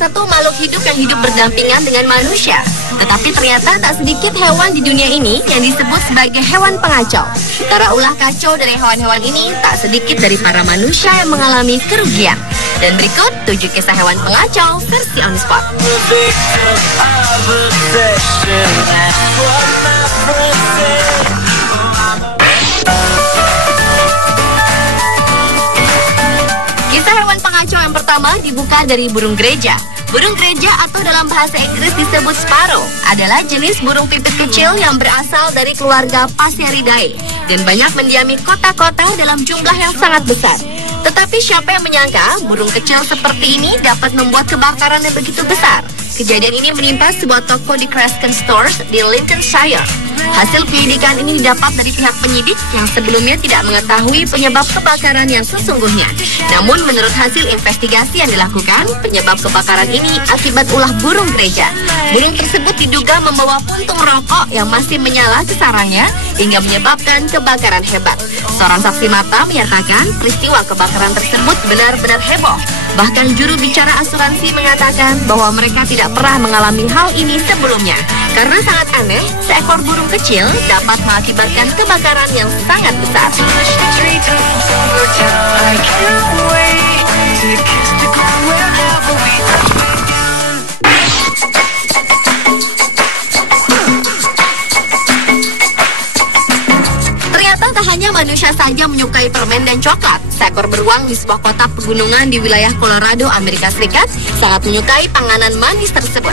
satu makhluk hidup yang hidup berdampingan dengan manusia. Tetapi ternyata tak sedikit hewan di dunia ini yang disebut sebagai hewan pengacau. Para ulah kacau dari hewan-hewan ini tak sedikit dari para manusia yang mengalami kerugian. Dan berikut 7 kisah hewan pengacau versi On The Spot. Kisah hewan pengacau yang pertama dibuka dari burung gereja. Burung gereja atau dalam bahasa Inggris disebut sparrow adalah jenis burung pipit kecil yang berasal dari keluarga Passeridae dan banyak mendiami kota-kota dalam jumlah yang sangat besar. Tetapi siapa yang menyangka burung kecil seperti ini dapat membuat kebakaran yang begitu besar? Kejadian ini menimpa sebuah toko di Crescent Stores di Lincolnshire. Hasil penyelidikan ini didapat dari pihak penyidik yang sebelumnya tidak mengetahui penyebab kebakaran yang sesungguhnya. Namun menurut hasil investigasi yang dilakukan, penyebab kebakaran ini akibat ulah burung gereja. Burung tersebut diduga membawa puntung rokok yang masih menyala ke sarangnya hingga menyebabkan kebakaran hebat. Seorang saksi mata menyatakan peristiwa kebakaran tersebut benar-benar heboh. Bahkan juru bicara asuransi mengatakan bahwa mereka tidak pernah mengalami hal ini sebelumnya. Karena sangat aneh, seekor burung kecil dapat mengakibatkan kebakaran yang sangat besar. Ternyata tak hanya manusia saja menyukai permen dan coklat. Seekor beruang di sebuah kota pegunungan di wilayah Colorado, Amerika Serikat sangat menyukai panganan manis tersebut.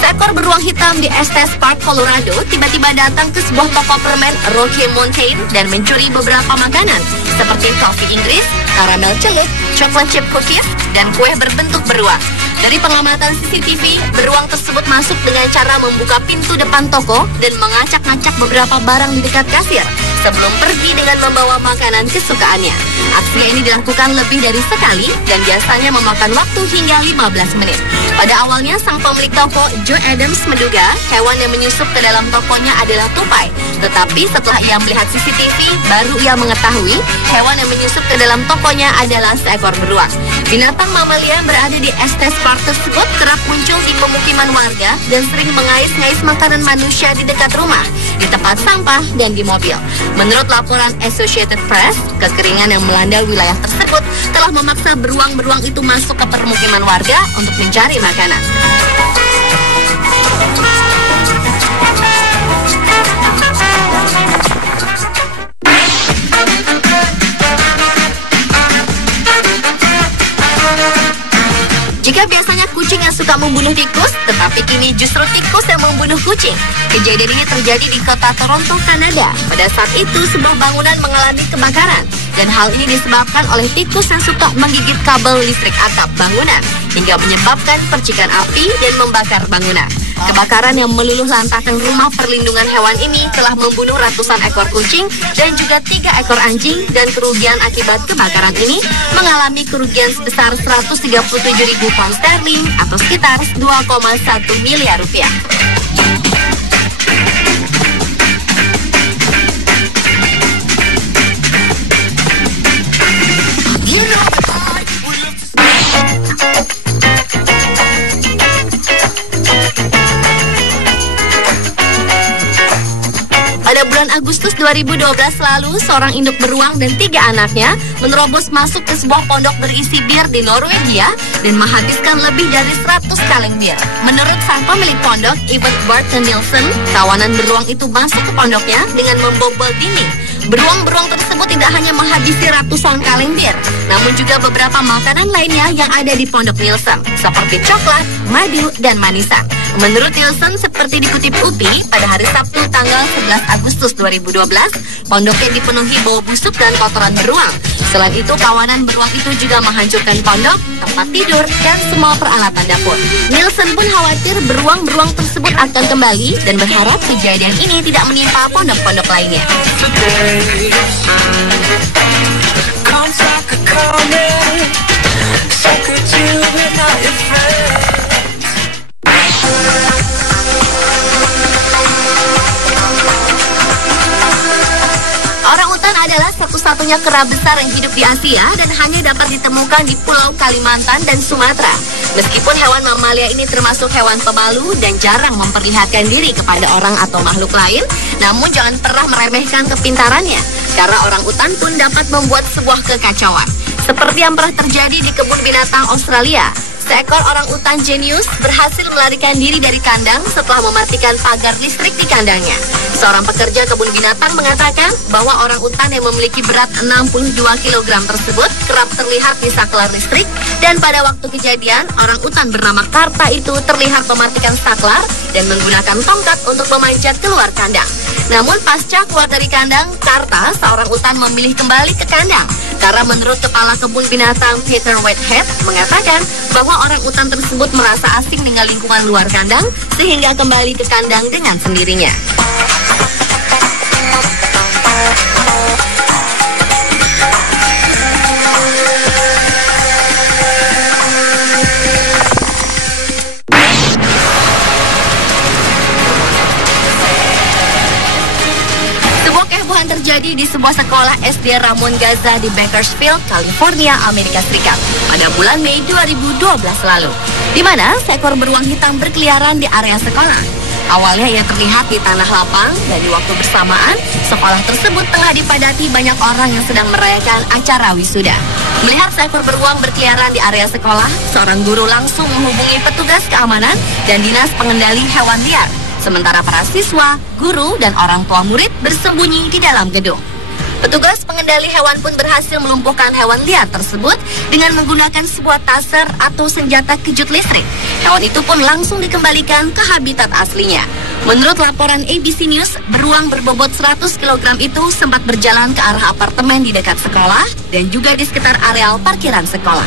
Seekor beruang hitam di Estes Park, Colorado tiba-tiba datang ke sebuah toko permen Rocky Mountain dan mencuri beberapa makanan seperti toffee Inggris, karamel celup, coklat chip cookies, dan kue berbentuk beruang. Dari pengamatan CCTV, beruang tersebut masuk dengan cara membuka pintu depan toko dan mengacak-ngacak beberapa barang di dekat kasir sebelum pergi dengan membawa makanan kesukaannya. Aksi ini dilakukan lebih dari sekali dan biasanya memakan waktu hingga 15 menit. Pada awalnya, sang pemilik toko, Joe Adams, menduga hewan yang menyusup ke dalam tokonya adalah tupai. Tetapi setelah ia melihat CCTV, baru ia mengetahui hewan yang menyusup ke dalam tokonya adalah seekor beruang. Binatang mamalia yang berada di Estes Park tersebut kerap muncul di pemukiman warga dan sering mengais-ngais makanan manusia di dekat rumah, di tempat sampah, dan di mobil. Menurut laporan Associated Press, kekeringan yang melanda wilayah tersebut telah memaksa beruang-beruang itu masuk ke permukiman warga untuk mencari makanan. Jika biasanya kucing yang suka membunuh tikus, tetapi kini justru tikus yang membunuh kucing. Kejadian ini terjadi di kota Toronto, Kanada. Pada saat itu, sebuah bangunan mengalami kebakaran. Dan hal ini disebabkan oleh tikus yang suka menggigit kabel listrik atap bangunan, hingga menyebabkan percikan api dan membakar bangunan. Kebakaran yang meluluh lantakan rumah perlindungan hewan ini telah membunuh ratusan ekor kucing dan juga 3 ekor anjing, dan kerugian akibat kebakaran ini mengalami kerugian sebesar 137.000 pound sterling atau sekitar 2,1 miliar rupiah. Pada bulan Agustus 2012 lalu, seorang induk beruang dan 3 anaknya menerobos masuk ke sebuah pondok berisi bir di Norwegia dan menghabiskan lebih dari 100 kaleng bir. Menurut sang pemilik pondok, Evert Barton Nielsen, kawanan beruang itu masuk ke pondoknya dengan membobol dinding. Beruang-beruang tersebut tidak hanya menghabisi ratusan kaleng bir, namun juga beberapa makanan lainnya yang ada di pondok Nielsen, seperti coklat, madu, dan manisan. Menurut Nielsen, seperti dikutip UPI, pada hari Sabtu tanggal 11 Agustus 2012, pondoknya dipenuhi bau busuk dan kotoran beruang. Selain itu, kawanan beruang itu juga menghancurkan pondok, tempat tidur, dan semua peralatan dapur. Nielsen pun khawatir beruang-beruang tersebut akan kembali dan berharap kejadian ini tidak menimpa pondok-pondok lainnya. Orangutan adalah satu-satunya kera besar yang hidup di Asia dan hanya dapat ditemukan di Pulau Kalimantan dan Sumatera. Meskipun hewan mamalia ini termasuk hewan pemalu dan jarang memperlihatkan diri kepada orang atau makhluk lain, namun jangan pernah meremehkan kepintarannya, karena orangutan pun dapat membuat sebuah kekacauan. Seperti yang pernah terjadi di kebun binatang Australia. Seekor orangutan jenius berhasil melarikan diri dari kandang setelah mematikan pagar listrik di kandangnya. Seorang pekerja kebun binatang mengatakan bahwa orangutan yang memiliki berat 62 kg tersebut kerap terlihat di saklar listrik, dan pada waktu kejadian, orangutan bernama Karta itu terlihat mematikan saklar dan menggunakan tongkat untuk memanjat keluar kandang. Namun pasca keluar dari kandang, Karta, seorang utan memilih kembali ke kandang. Karena menurut Kepala Kebun Binatang Peter Whitehead mengatakan bahwa orang utan tersebut merasa asing dengan lingkungan luar kandang sehingga kembali ke kandang dengan sendirinya. Terjadi di sebuah sekolah SD Ramon Gaza di Bakersfield, California, Amerika Serikat pada bulan Mei 2012 lalu, di mana seekor beruang hitam berkeliaran di area sekolah. Awalnya ia terlihat di tanah lapang dan di waktu bersamaan sekolah tersebut tengah dipadati banyak orang yang sedang merayakan acara wisuda. Melihat seekor beruang berkeliaran di area sekolah, seorang guru langsung menghubungi petugas keamanan dan dinas pengendali hewan liar. Sementara para siswa, guru, dan orang tua murid bersembunyi di dalam gedung. Petugas pengendali hewan pun berhasil melumpuhkan hewan liar tersebut dengan menggunakan sebuah taser atau senjata kejut listrik. Hewan itu pun langsung dikembalikan ke habitat aslinya. Menurut laporan ABC News, beruang berbobot 100 kg itu sempat berjalan ke arah apartemen di dekat sekolah dan juga di sekitar areal parkiran sekolah.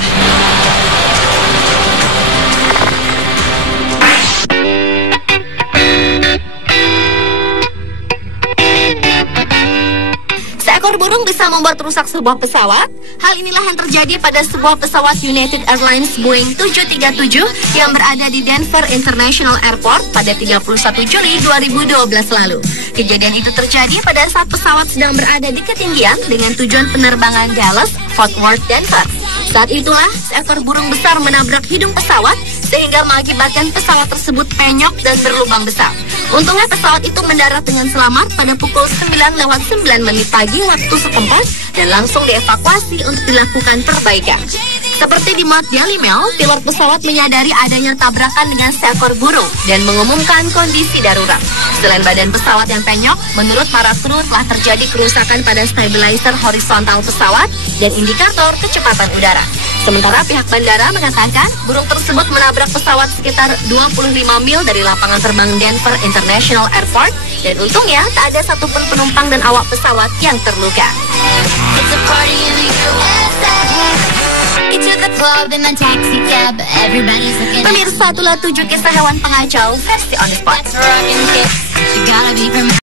Seekor burung bisa membuat rusak sebuah pesawat. Hal inilah yang terjadi pada sebuah pesawat United Airlines Boeing 737 yang berada di Denver International Airport pada 31 Juli 2012 lalu. Kejadian itu terjadi pada saat pesawat sedang berada di ketinggian dengan tujuan penerbangan Dallas, Fort Worth, Denver. Saat itulah seekor burung besar menabrak hidung pesawat sehingga mengakibatkan pesawat tersebut penyok dan berlubang besar. Untungnya pesawat itu mendarat dengan selamat pada pukul 9:09 pagi waktu setempat dan langsung dievakuasi untuk dilakukan perbaikan. Seperti dimuat Daily Mail, pilot pesawat menyadari adanya tabrakan dengan seekor burung dan mengumumkan kondisi darurat. Selain badan pesawat yang penyok, menurut para kru telah terjadi kerusakan pada stabilizer horizontal pesawat dan indikator kecepatan udara. Sementara pihak bandara mengatakan burung tersebut menabrak pesawat sekitar 25 mil dari lapangan terbang Denver International Airport dan untungnya tak ada satupun penumpang dan awak pesawat yang terluka. Pemirsa, itulah 7 kisah hewan pengacau versi On The Spot.